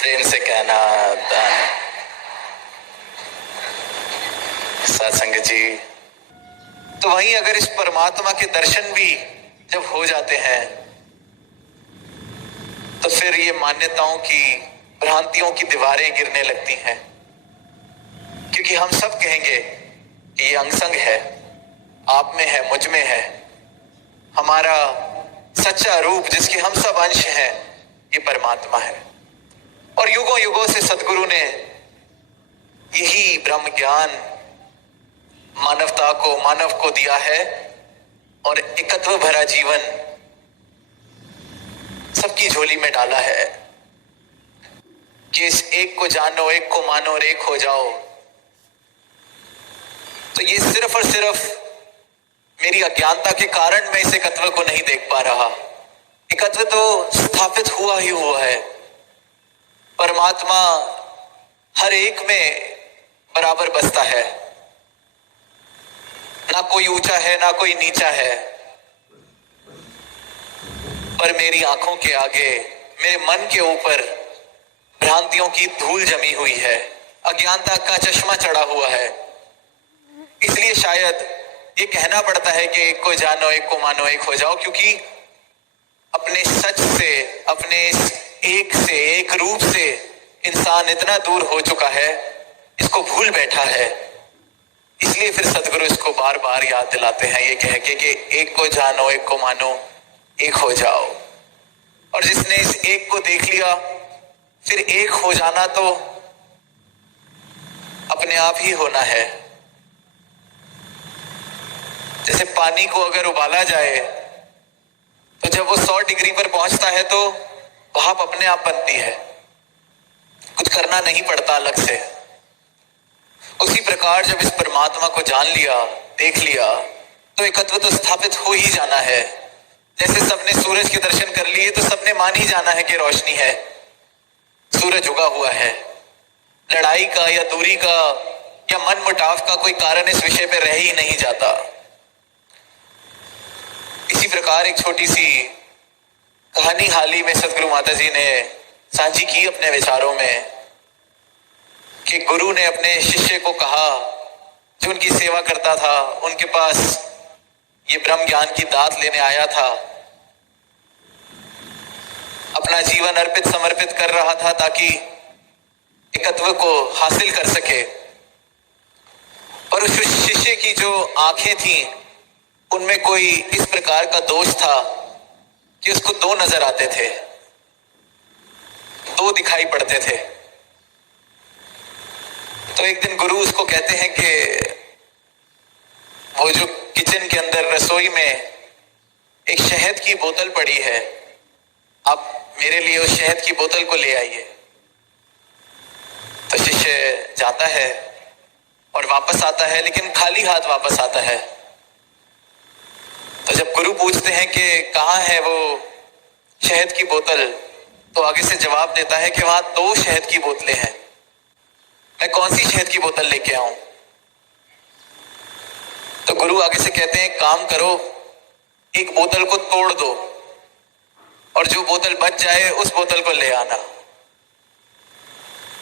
प्रेम से कहना सत्संग जी। तो वहीं अगर इस परमात्मा के दर्शन भी जब हो जाते हैं तो फिर ये मान्यताओं की, भ्रांतियों की दीवारें गिरने लगती हैं, क्योंकि हम सब कहेंगे कि ये अंग-संग है, आप में है, मुझ में है। हमारा सच्चा रूप जिसके हम सब अंश हैं, ये परमात्मा है। और युगों युगों से सदगुरु ने यही ब्रह्म ज्ञान मानव को दिया है और एकत्व भरा जीवन सबकी झोली में डाला है कि इस एक को जानो, एक को मानो और एक हो जाओ। तो ये सिर्फ और सिर्फ मेरी अज्ञानता के कारण मैं इस एकत्व को नहीं देख पा रहा। एकत्व तो स्थापित हुआ ही हुआ है। परमात्मा हर एक में बराबर बसता है, ना कोई ऊंचा है ना कोई नीचा है। पर मेरी आंखों के आगे, मेरे मन के ऊपर भ्रांतियों की धूल जमी हुई है, अज्ञानता का चश्मा चढ़ा हुआ है। इसलिए शायद ये कहना पड़ता है कि एक को जानो, एक को मानो, एक हो जाओ, क्योंकि अपने सच से, अपने एक से, एक रूप से इंसान इतना दूर हो चुका है, इसको भूल बैठा है। इसलिए फिर सदगुरु इसको बार बार याद दिलाते हैं, ये कह के कि एक को जानो, एक को मानो, एक हो जाओ। और जिसने इस एक को देख लिया, फिर एक हो जाना तो अपने आप ही होना है। जैसे पानी को अगर उबाला जाए तो जब वो 100 डिग्री पर पहुंचता है तो भाप अपने आप बनती है, कुछ करना नहीं पड़ता अलग से। उसी प्रकार जब इस परमात्मा को जान लिया, देख लिया, तो एकत्व तो स्थापित हो ही जाना है। जैसे सबने सूरज के दर्शन कर लिए तो सबने मान ही जाना है कि रोशनी है, सूरज उगा हुआ है। लड़ाई का या दूरी का या मन मुटाव का कोई कारण इस विषय पे रह ही नहीं जाता। इसी प्रकार एक छोटी सी कहानी हाल ही में सदगुरु माता जी ने साझी की अपने विचारों में कि गुरु ने अपने शिष्य को कहा, जो उनकी सेवा करता था, उनके पास ये ब्रह्म ज्ञान की दात लेने आया था, अपना जीवन अर्पित समर्पित कर रहा था ताकि एकत्व को हासिल कर सके। पर उस शिष्य की जो आंखें थीं, उनमें कोई इस प्रकार का दोष था कि उसको दो नजर आते थे, दो दिखाई पड़ते थे। तो एक दिन गुरु उसको कहते हैं कि वो जो किचन के अंदर रसोई में एक शहद की बोतल पड़ी है, आप मेरे लिए उस शहद की बोतल को ले आइए। तो शिष्य जाता है और वापस आता है, लेकिन खाली हाथ वापस आता है। तो जब गुरु पूछते हैं कि कहाँ है वो शहद की बोतल, तो आगे से जवाब देता है कि वहां 2 शहद की बोतलें हैं, मैं कौन सी शहद की बोतल लेके आऊं। तो गुरु आगे से कहते हैं, काम करो, एक बोतल को तोड़ दो और जो बोतल बच जाए उस बोतल को ले आना।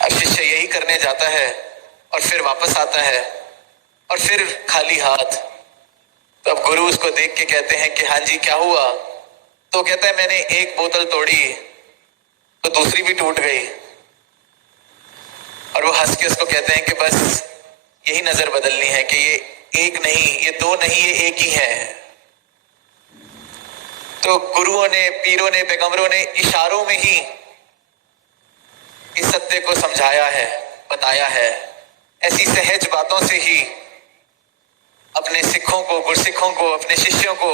अब शिष्य यही करने जाता है और फिर वापस आता है और फिर खाली हाथ। तो अब गुरु उसको देख के कहते हैं कि हाँ जी क्या हुआ। तो कहता है, मैंने एक बोतल तोड़ी तो दूसरी भी टूट गई। और वो हंस के उसको कहते हैं कि बस यही नजर बदलनी है कि ये एक नहीं, ये 2 नहीं, ये एक ही है। तो गुरुओं ने, पीरों ने, पैगंबरों ने इशारों में ही इस सत्य को समझाया है, बताया है। ऐसी सहज बातों से ही अपने सिखों को, गुरसिखों को, अपने शिष्यों को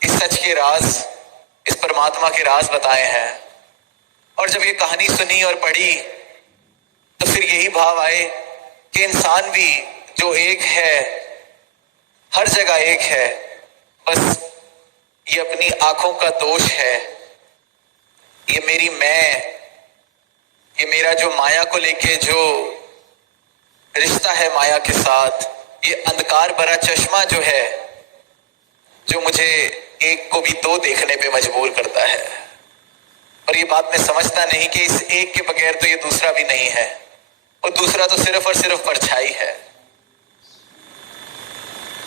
इस सच के राज, इस परमात्मा के राज बताए हैं। और जब ये कहानी सुनी और पढ़ी तो फिर यही भाव आए कि इंसान भी जो एक है, हर जगह एक है, बस ये अपनी आंखों का दोष है। ये मेरी मैं, ये मेरा जो माया को लेके जो रिश्ता है माया के साथ, ये अंधकार भरा चश्मा जो है, जो मुझे एक को भी 2 देखने पे मजबूर करता है। और ये बात मैं समझता नहीं कि इस एक के बगैर तो ये दूसरा भी नहीं है, और दूसरा तो सिर्फ और सिर्फ परछाई है।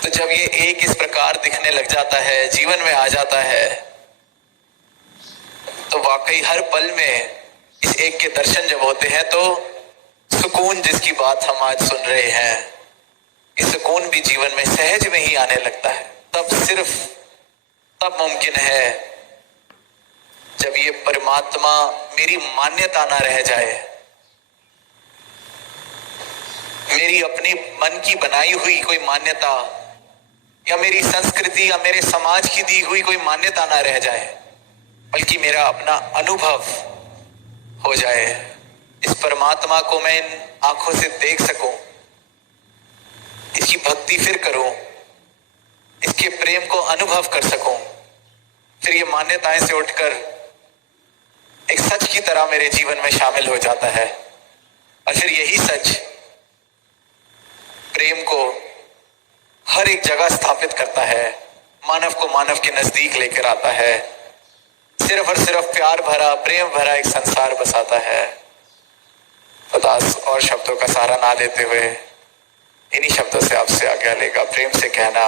तो जब ये एक इस प्रकार दिखने लग जाता है, जीवन में आ जाता है, तो वाकई हर पल में इस एक के दर्शन जब होते हैं तो सुकून जिसकी बात हम आज सुन रहे हैं, ये सुकून भी जीवन में सहज में ही आने लगता है। तब मुमकिन है जब ये परमात्मा मेरी मान्यता ना रह जाए, मेरी अपनी मन की बनाई हुई कोई मान्यता या मेरी संस्कृति या मेरे समाज की दी हुई कोई मान्यता ना रह जाए, बल्कि मेरा अपना अनुभव हो जाए। इस परमात्मा को मैं इन आंखों से देख सकूं, इसकी भक्ति फिर करूं, इसके प्रेम को अनुभव कर सकूं, फिर ये मान्यताएं से उठकर एक सच की तरह मेरे जीवन में शामिल हो जाता है। और फिर यही सच प्रेम को हर एक जगह स्थापित करता है, मानव को मानव के नजदीक लेकर आता है, सिर्फ और सिर्फ प्यार भरा प्रेम भरा एक संसार बसाता है। उदास और शब्दों का सहारा ना लेते हुए इन्हीं शब्दों से आपसे आज्ञा लेगा। प्रेम से कहना